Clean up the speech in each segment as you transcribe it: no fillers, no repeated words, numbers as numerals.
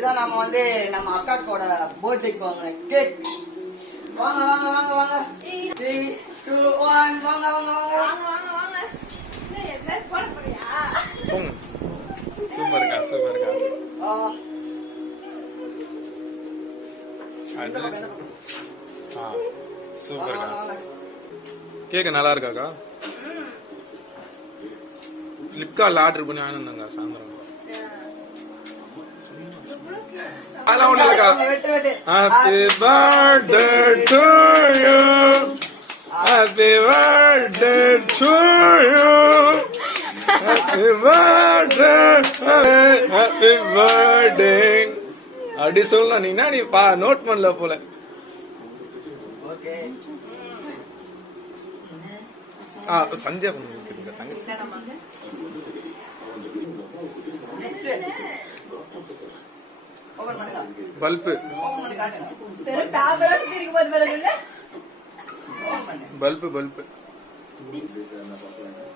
இதுதான் நம்ம வந்து நம்ம அக்காக்கோட பர்த்டேக்கு வாங்க கேக். வாங்க வாங்க வாங்க வாங்க. 3, 2, 1 வாங்க வாங்க வாங்க வாங்க வாங்க. என்ன போட போறியா? சூப்பர்க்கா சூப்பர்க்கா. சூப்பர்க்கா. கேக் நல்லா இருக்காக்கா? பிளிப்கார்ட்ல ஆர்டர் பண்ணி வாங்கினாங்க சாயந்தரம். அதெல்லாம் ஒண்ணு இருக்கா? Happy birthday to you, happy birthday to you, happy birthday, happy birthday அப்படி சொல்லலாம். நீ நீ நோட் பண்ணல போல. சந்தியா பண்ண பல்பு பல்பு பல்பு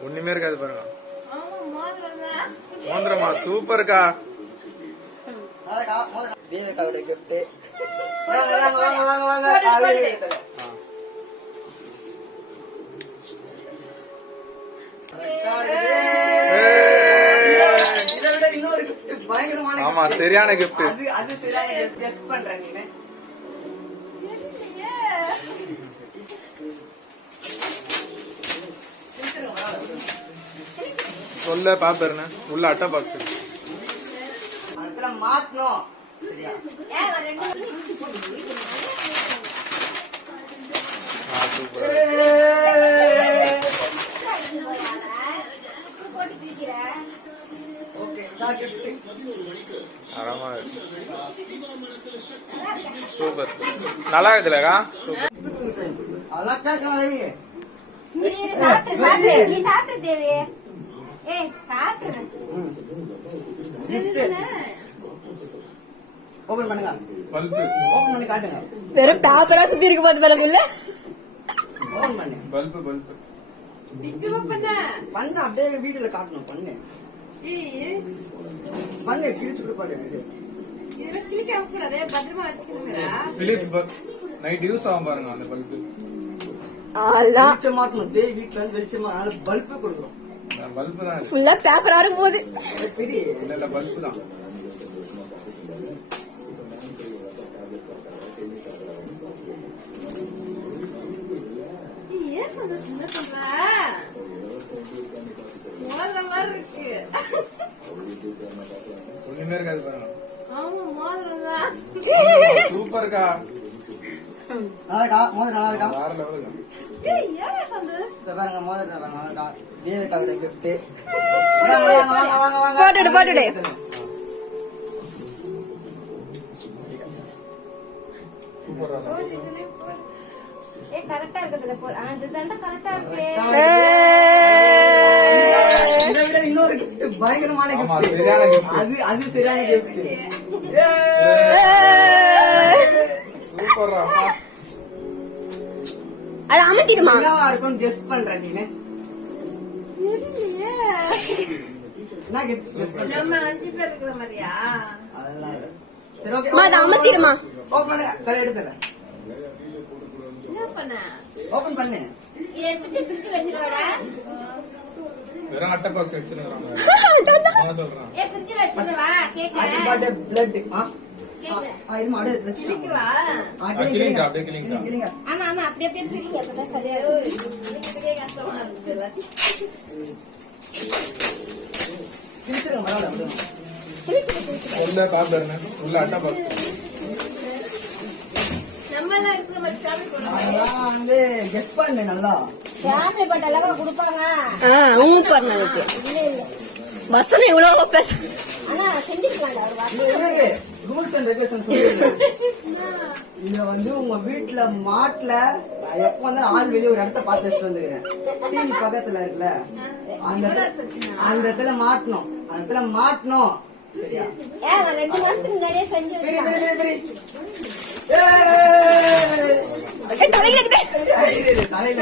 ஒண்ணுமே இருக்காது பாருங்க. மோந்திரமா சூப்பர்க்கா. தேவிகாவோட கிஃப்ட். ஆமா சரியான கிஃப்ட். அது சரியான கிஃப்ட். கெஸ் பண்றேன் நீ. சொல்ல பாப்பறேன். உள்ள அட்டை பாக்ஸ் இருக்கு. அதல மாட்டணும். சரியா? சூப்பர். சூப்பர் நல்லா இருக்குல்லக்கா? சூப்பர். அழகா காலையே நீ சாப்பிடு தேவி. ஏய் சாப்பிடு. ஓபன் பண்ணுங்க. பல்பு ஓபன் பண்ணி காட்டுங்க. வெறும் பேப்பரா சுத்தி இருக்கு பாத்து பாருங்க. ஓபன் பண்ணு. பல்பு பல்பு டிக்டோ பண்ண. பண்ண அப்படியே வீடியோல காட்டணும். பண்ணு. பண்ணு கிழிச்சு கொடுப்பாரு. இது கிழிக்காம கூடாதே பத்திரமா வச்சுக்கணும்டா. பிலிப்ஸ் நைட் யூஸ் ஆகும் பாருங்க அந்த பல்பு. ஆளா வெளிச்சம் மாட்டணும். டேய் வீட்ல இருந்து வெளிச்சமா பல்பு கொடுக்குறோம். பல்பு தான் ஃபுல்லா பேப்பரா இருக்கும் போது. பெரிய இல்ல பல்பு தான். ஒண்ணுமே இருக்காது பாருங்க. சூப்பர்க்கா. நல்லா மோதிரம் நல்லா இருக்கா? வேற லெவலுக்கு. பாருங்க மோதிரம் பாருங்க. தேவிகாவோட கிஃப்ட். வாங்க வாங்க வாங்க வாங்க. போட்டுடு போட்டுடு. சூப்பரா ஏ கரெக்ட்டா இருக்குதுல போ. அது தான்டா கரெக்ட்டா இருக்கு. இதை விட இன்னொரு கிஃப்ட் பயங்கரமான கிஃப்ட். சரியான கிஃப்ட். அது சரியான கிஃப்ட். சூப்பரா. அது அமத்திடுமா? என்னவா இருக்கும் கெஸ் பண்ற நீ? நான் கெஸ் பண்றேன். நம்ம 5 பேர் இருக்கிற மாதிரியா? அதெல்லாம் சரி ஓகே. அது அமத்திடுமா? ஓபன் பண்ணு. தர எடுத்துறேன். என்ன பண்ண? ஓபன் பண்ணு. எடுத்து பிரிச்சு வெச்சிரோடா. வெறும் அட்டை பாக்ஸ் வச்சிருக்காங்க. நான் சொல்றேன். ஏ பிரிச்சு வெச்சிரு வா கேக்க. அது பாட் பிளட். இது மாடு வெச்சிருக்கா. கிளிங்க அப்படியே கிளிங்க. ஆமா ஆமா அப்படியே அப்படியே கிளிங்க. அப்பதான் சரியா இருக்கும். இதுக்கே கஷ்டமா இருக்கு எல்லாம். கிளிங்க வரல அப்படியே. உள்ள பாப்பறேன். உள்ள அட்டை பாக்ஸ். நம்மள இருக்கிற மாதிரி சாமி போடுறாங்க. நான் வந்து கெஸ் பண்ணு நல்லா. சாமி பட்டலவா கொடுப்பாங்க. அவங்க பண்ணனுக்கு. இல்ல இல்ல. வசனம் எவ்வளவு பேச. அண்ணா செஞ்சிருக்காங்க அவர் வசனம். ரூல்ஸ் அண்ட் ரெகுலேஷன் சொல்லுங்க. இத வந்து உங்க வீட்ல மாட்ல எப்ப வந்தாலும் ஆள் வெளிய ஒரு இடத்த பார்த்து வச்சுட்டு வந்துக்கிறேன். டிவி பக்கத்துல இருக்குல்ல அந்த இடத்துல மாட்டணும். அந்த இடத்துல மாட்டணும். சரியா? ஏ 2 மாசத்துக்கு முன்னாடியே செஞ்சு சரி. தலையில